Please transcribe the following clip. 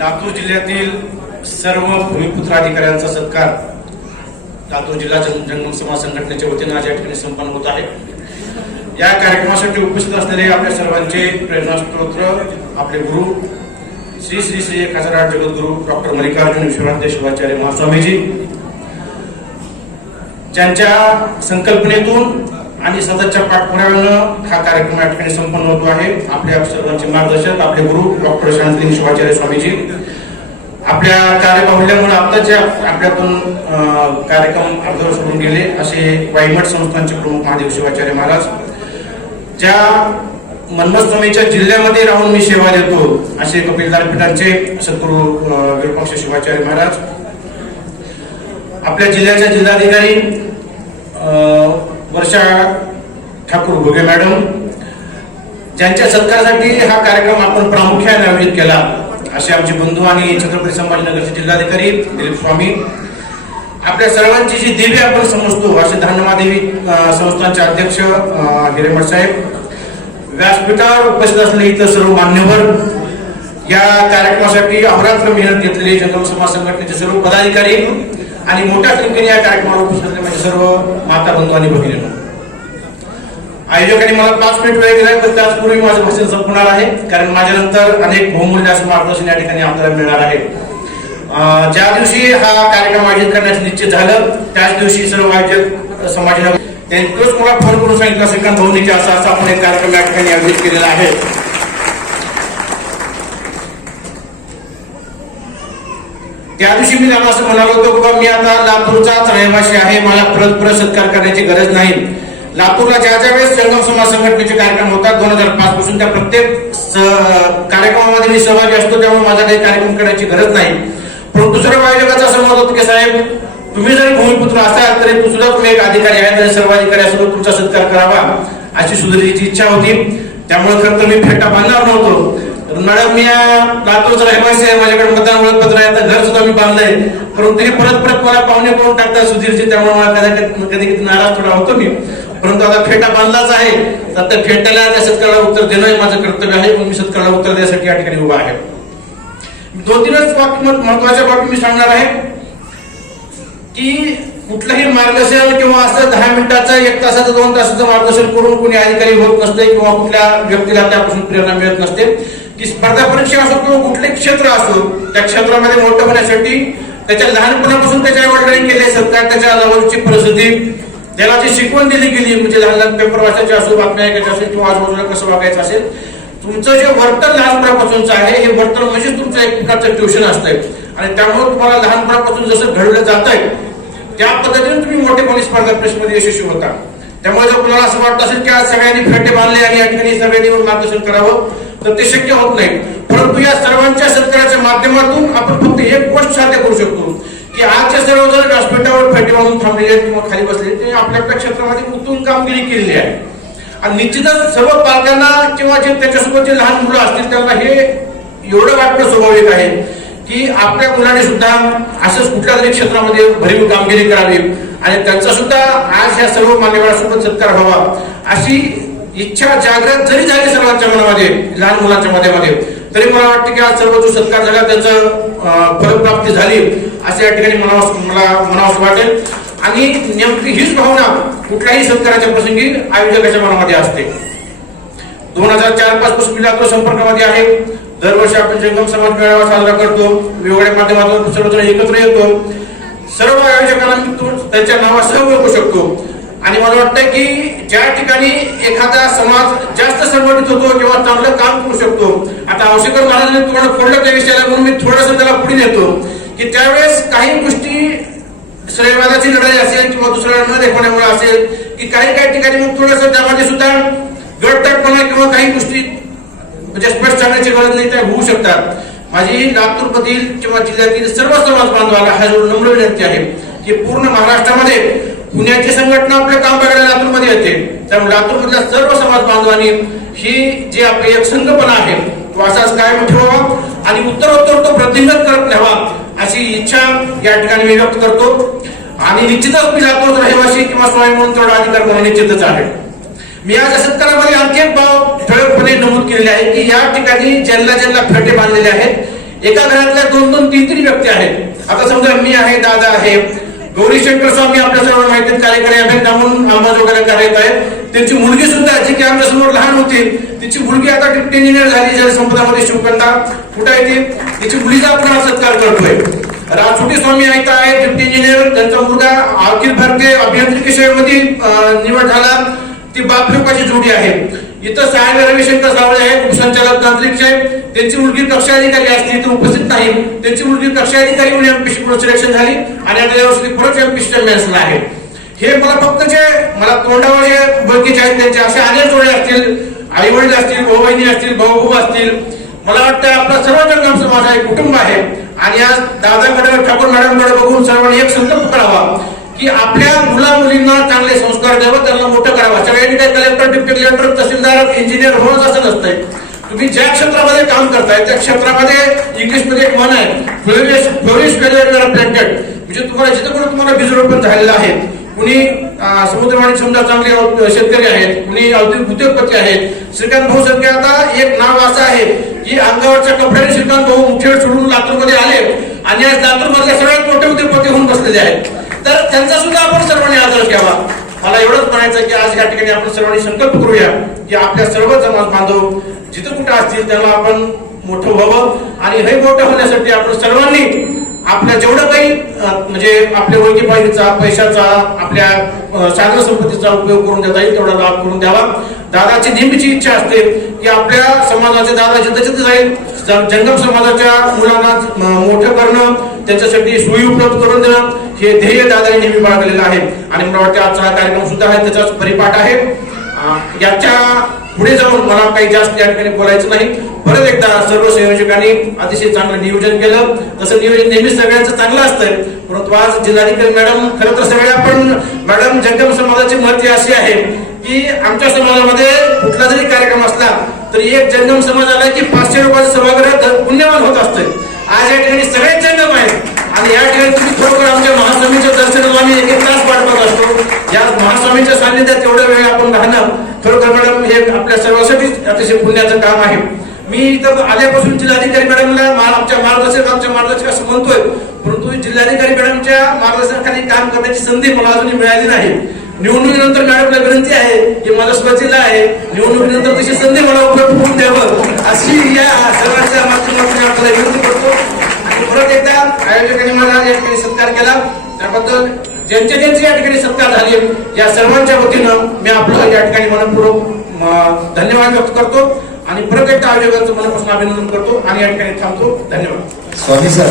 लातूर जिल्ह्यातील सर्व भूमिपुत्र अधिकाऱ्यांचा सत्कार लातूर जिल्हा जंगम समाज संघटनेच्या वतीने आज या ठिकाणी संपन्न होत आहे। या कार्यक्रमासाठी उपस्थित असलेले आपल्या सर्वांचे प्रेरणास्त्रोत आपले गुरु श्री श्री श्री 1008 जगद्गुरु डॉक्टर मल्लिकार्जुन विश्वनाथ शिवाचार्य महास्वामीजी, ज्यांच्या संकल्पनेतून आणि सततच्या पाठपुराव्यानं हा कार्यक्रम या ठिकाणी संपन्न होतो आहे। आपल्या सर्वांचे मार्गदर्शक आपले गुरु डॉक्टर शांतलिंग शिवाचार्य स्वामीजी आपल्या कार्यबाहुल्यामुळे आताच्या आपल्यातून कार्यक्रम अर्धवट सोडून गेले असे वाईमठ संस्थानचे प्रमुख महादेव शिवाचार्य महाराज, ज्या मनमत स्वामीच्या जिल्ह्यामध्ये राहून मी सेवा देतो असे कपिलदार पीठांचे सद्गुरु विरूपाक्ष शिवाचार्य महाराज, आपल्या जिल्ह्याच्या जिल्हाधिकारी वर्षा ठाकूर भोगे मॅडम, ज्यांच्या सत्कारासाठी हा कार्यक्रम आपण प्रामुख्याने आयोजित केला असे आमचे बंधू आणि छत्रपती संभाजीनगरचे जिल्हाधिकारी दिलीप स्वामी, आपल्या सर्वांची जी दिव्य आपण समजतो असे धन्यमादेवी संस्थानचे अध्यक्ष हिरेमठ साहेब, व्यासपीठावर उपस्थित असलेले इतर सर्व मान्यवर, या कार्यक्रमासाठी अहोरात्र मेहनत घेतलेले जंगम समाज संघटनेचे सर्व पदाधिकारी आणि मोठ्या संख्येने या कार्यक्रमाला उपस्थित असलेले माझे सर्व माता बंधू आणि भगिनींनो, आयोजकांनी मला 5 मिनिट वेळ दिला तर त्याचपूर्वी माझं भाषण संपणार आहे, कारण माझ्यानंतर अनेक बहुमूल्य असं मार्गदर्शन या ठिकाणी आपल्याला मिळणार आहे। ज्या दिवशी हा कार्यक्रम आयोजित करण्याचं निश्चित झालं त्याच दिवशी सर्व आयोजक संभाजीनगर त्यांनीच मला फोन करून सांगितलं श्रीकांत भाऊंनी की असा आपण एक कार्यक्रम या ठिकाणी आयोजित केलेला आहे। त्या दिवशी मी त्यांना असं म्हणालो होतो की मी आता लातूरचाच रहिवासी आहे, मला परत सत्कार करण्याची गरज नाही। लातूरला ज्या वेळेस जंगम समाज संघटनेचे कार्यक्रम होतात 2005 पासून त्या प्रत्येक कार्यक्रमामध्ये मी सहभागी असतो, त्यामुळे माझा काही कार्यक्रम करण्याची गरज नाही। पण दुसऱ्या आयोजकाचा असं मत होतं की साहेब तुम्ही जरी भूमिपुत्र असाल तरी सुद्धा तुम्ही एक अधिकारी आहे, तरी सर्व अधिकाऱ्यांसोबत तुमचा सत्कार करावा अशी सुधीरची इच्छा होती। त्यामुळे खरं तर मी फेटा बांधणार नव्हतो। मॅडम मी लातूरचा रहिवासी आहे, माझ्याकडे मतदान ओळखपत्र आहे, तर घर सुद्धा मी बांधलंय, परंतु हे परत मला पाहुणे करून टाकतात सुधीरजी, त्यामुळे मला कधी नाराज थोडा होतो मी, परंतु आता फेटा बांधलाच आहे तर त्या फेट्याला त्या सत्काराला उत्तर देणं हे माझं कर्तव्य आहे, म्हणून मी सत्काराला उत्तर देण्यासाठी या ठिकाणी उभा आहे। 2-3 महत्वाच्या बाबी मी सांगणार आहे की कुठलंही मार्गदर्शन किंवा असं 10 मिनिटाचं 1 तासाचं 2 तासाचं मार्गदर्शन करून कोणी अधिकारी होत नसते किंवा कुठल्या व्यक्तीला त्यापासून प्रेरणा मिळत नसते। की स्पर्धा परीक्षा असो किंवा कुठले क्षेत्र असो, त्या क्षेत्रामध्ये मोठं होण्यासाठी त्याच्या लहानपणापासून त्याच्या वडिलांनी केले सत्कार, त्याच्या जवळची परिस्थिती, त्याला जी शिकवण दिली गेली म्हणजे लहान पेपर वाचायचे असो, बातम्या ऐकायच्या असेल किंवा आजूबाजूला कसं वागायचं असेल, तुमचं जे वर्तन लहानपणापासूनचं आहे हे वर्तन म्हणजे तुमचं एक प्रकारचं ट्युशन असतंय आणि त्यामुळे तुम्हाला लहानपणापासून जसं घडलं जात आहे त्या पद्धतीने तुम्ही मोठेपणी स्पर्धा परीक्षेमध्ये यशस्वी होता। त्यामुळे जर कुणाला असं वाटत असेल की आज सगळ्यांनी फेटे बांधले आणि या ठिकाणी सगळ्यांनी मार्गदर्शन करावं तर ते शक्य होत नाही, परंतु या सर्वांच्या सत्काराच्या माध्यमातून आपण फक्त एक गोष्ट साध्य करू शकतो की आजचे सर्वजण व्यासपीठावर फेटे बांधून थांबलेले आहेत किंवा खाली बसले ते आपल्या क्षेत्रामध्ये उत्तम कामगिरी केलेली आहे आणि निश्चितच सर्व पालकांना किंवा जे त्याच्यासोबत जे लहान मुलं असतील त्यांना हे एवढं वाटणं स्वाभाविक आहे की आपल्या मुलाने सुद्धा असंच कुठल्या तरी क्षेत्रामध्ये भरीव कामगिरी करावी आणि त्यांचा सुद्धा आज ह्या सर्व मान्यवरांसोबत सत्कार व्हावा अशी इच्छा जागृत जरी झाली सर्वांच्या मनामध्ये, लहान मुलांच्या मध्ये, तरी मला वाटतं की आज सर्व जो सत्कार झाला त्याचं फलप्राप्ती झाली असे या ठिकाणी मला म्हणावंसं वाटेल आणि नेमकी हीच भावना कुठल्याही सत्काराच्या प्रसंगी आयोजकाच्या मनामध्ये असते। 2004-5 पासून मी लातूर संपर्कामध्ये आहे। दरवर्षी आपण जंगम समाज मेळावा साजरा करतो, वेगवेगळ्या माध्यमातून सर्वजण एकत्र येतो, सर्व आयोजकांना मी त्यांच्या नावासह ओळखू शकतो आणि मला वाटतं की ज्या ठिकाणी एखादा समाज जास्त संघटित होतो किंवा चांगलं काम करू शकतो, आता औषधकर महाराजांनी तुम्हाला फोडलं त्या विषयाला म्हणून मी थोडंसं त्याला पुढे नेतो की त्यावेळेस काही गोष्टी श्रेयवादाची लढाई असेल किंवा दुसऱ्याला न देखवण्यामुळे असेल की काही ठिकाणी मग थोडंसं त्यामध्ये सुद्धा गडतटपणा किंवा काही गोष्टी म्हणजे स्पष्ट सांगण्याची गरज नाही त्या होऊ शकतात। माझी लातूरमधील किंवा जिल्ह्यातील सर्व समाज बांधवाला हा जो नम्र विनंती आहे की पूर्ण महाराष्ट्रामध्ये पुण्याची संघटना आपलं काम बघायला लातूरमध्ये येते, त्यामुळे लातूरमधल्या सर्व समाज बांधवांनी ही जी आपली एक संघपणा आहे तो असाच कायम ठेवावा आणि उत्तरोत्तर तो प्रतिबंध करत न्यावा अशी इच्छा या ठिकाणी मी व्यक्त करतो आणि निश्चितच मी लातूरचा रहिवासी किंवा स्वामी म्हणून तेवढा अधिकार मला निश्चितच आहे। मी आज सत्कारामध्ये आणखी एक भाव ठळकपणे नमूद केलेले आहे की या ठिकाणी ज्यांना फेटे बांधलेले आहेत एका घरातल्या 2-2, 3-3 व्यक्ती आहेत. आता समजा मी आहे, दादा आहे, गौरी शंकर स्वामी आपल्या सर्वांना माहिती कार्यकारी अभियंता म्हणून अंमलबजावणी कार्यरत आहेत. त्यांची मुलगी सुद्धा जी की आमच्या समोर लहान होती, तिची मुलगी आता डिप्टी इंजिनियर झाली जलसंपदामध्ये शिवकंठा. कुठं आहे ती? तिची मुलीचा आपण सत्कार करतोय. राजछोटी स्वामी आहेत डिप्टी इंजिनियर, त्यांचा मुलगा अखिल भारतीय अभियांत्रिकी सेवेमध्ये निवड झाला. ती बापलेपाची जोडी आहे. इथं साहेब रविशंकर सावळे आहेत, उपसंचालक तांत्रिकचे, त्यांची मुलगी कक्षा अधिकारी असते, इथे उपस्थित नाही. त्यांची मुलगी कक्षा अधिकारी म्हणून एमपीसी पुढे सिलेक्शन झाली आणि आता यावर्षी परत एमपीसीच्या मेन्सला आहे. हे मला फक्त जे मला तोंडावर जे बळकीचे आहेत त्यांचे असे अनेक जोडे असतील, आई वडील असतील, भाऊ बहिणी असतील, भाऊ असतील. मला वाटतं आपला सर्व जंगम समाज आहे, कुटुंब आहे आणि आज दादाकडे, ठाकूर मॅडमकडे बघून सर्वांनी एक संकल्प करावा की आपल्या मुला मुलींना चांगले संस्कार द्यावं, त्यांना मोठं करावं. सगळ्यांनी काही कलेक्टर, डिप्टी कलेक्टर, तहसीलदार, इंजिनियर होणंच असं नसतंय. तुम्ही ज्या क्षेत्रामध्ये काम करताय त्या क्षेत्रामध्ये इंग्लिशमध्ये एक म्हण आहे, फ्लोरिश प्लॅन्टेड. म्हणजे तुम्हाला जिथे कुठे तुम्हाला बीजरोपण झालेलं आहे, कुणी समुद्रवाणी समजा चांगले शेतकरी आहेत, कुणी औद्योगिक उद्योगपती आहेत. श्रीकांत भाऊ सारखे आता एक नाव असं आहे की अंगावरच्या कपड्याने श्रीकांत भाऊ मुठेड सोडून लातूरमध्ये आले आणि आज लातूरमधल्या सगळ्यात मोठे उद्योगपती होऊन बसलेले आहेत. तर त्यांचा सुद्धा आपण सर्वांनी आदर घ्यावा. मला एवढंच म्हणायचं की आज या ठिकाणी आपण सर्वांनी संकल्प करूया की आपल्या सर्व समाज बांधव जिथे कुठे असतील त्यांना आपण मोठं व्हावं आणि हे मोठं होण्यासाठी आपण सर्वांनी आपल्या जेवढं काही म्हणजे आपल्या ओळखी पाहिजेचा, पैशाचा, आपल्या साधन संपत्तीचा उपयोग करून देता येईल तेवढा लाभ करून द्यावा. दादाची नेहमीची इच्छा असते की आपल्या समाजाचे दादा जिथे जिथे जाईल जंगम समाजाच्या मुलांना मोठं करणं, त्यांच्यासाठी सोयी उपलब्ध करून देणं हे ध्येय दादाने नेहमी बाळगलेलं आहे. आणि मला वाटतं आजचा हा कार्यक्रम सुद्धा आहे त्याचाच परिपाठ आहे. याच्या पुढे जाऊन मला काही जास्त या ठिकाणी बोलायचं नाही. परत एकदा सर्व संयोजकांनी अतिशय चांगलं नियोजन केलं. तसं नियोजन नेहमीच सगळ्यांचं चांगलं असतंय, परंतु आज जिल्हाधिकारी मॅडम खरं तर सगळ्या पण मॅडम जंगम समाजाची महती अशी आहे की आमच्या समाजामध्ये कुठला जरी कार्यक्रम असला तरी एक जंगम समाज आला की 500 रुपयाचं सभागृह पुण्यवान होत असतंय. आज या ठिकाणी सगळेच जंगम आहेत आणि या ठिकाणी तुम्ही खरोखर आमच्या महास्वामीच्या दर्शनाला आम्ही 1-1 तास वाट बघत असतो. या महास्वामीच्या सान्निध्यात तेवढ्या वेळ आपण राहणं खरोखर मॅडम हे आपल्या सर्वांसाठी अतिशय पुण्याचं काम आहे. मी इथं आल्यापासून जिल्हाधिकारी मॅडमला आमच्या मार्गदर्शक असं म्हणतोय, परंतु जिल्हाधिकारी मॅडमच्या मार्गदर्शनाखाली काम करण्याची संधी मला अजूनही मिळाली नाही. निवडणुकीनंतर मॅडमला विनंती आहे की माझा स्वजिल्हा आहे, निवडणुकीनंतर तशी संधी मला उपलब्ध होऊन द्यावं अशी या सर्वांच्या माध्यमातून आपल्याला विनंती करतो. आणि परत एकदा आयोजकांनी मला या ठिकाणी सत्कार केला त्याबद्दल ज्यांचे या ठिकाणी सत्कार झाले या सर्वांच्या वतीनं मी आपलं या ठिकाणी मनपूर्वक धन्यवाद व्यक्त करतो आणि परत एकदा आयोजकांचं मनापासून अभिनंदन करतो आणि या ठिकाणी थांबतो. धन्यवाद. स्वामी सर.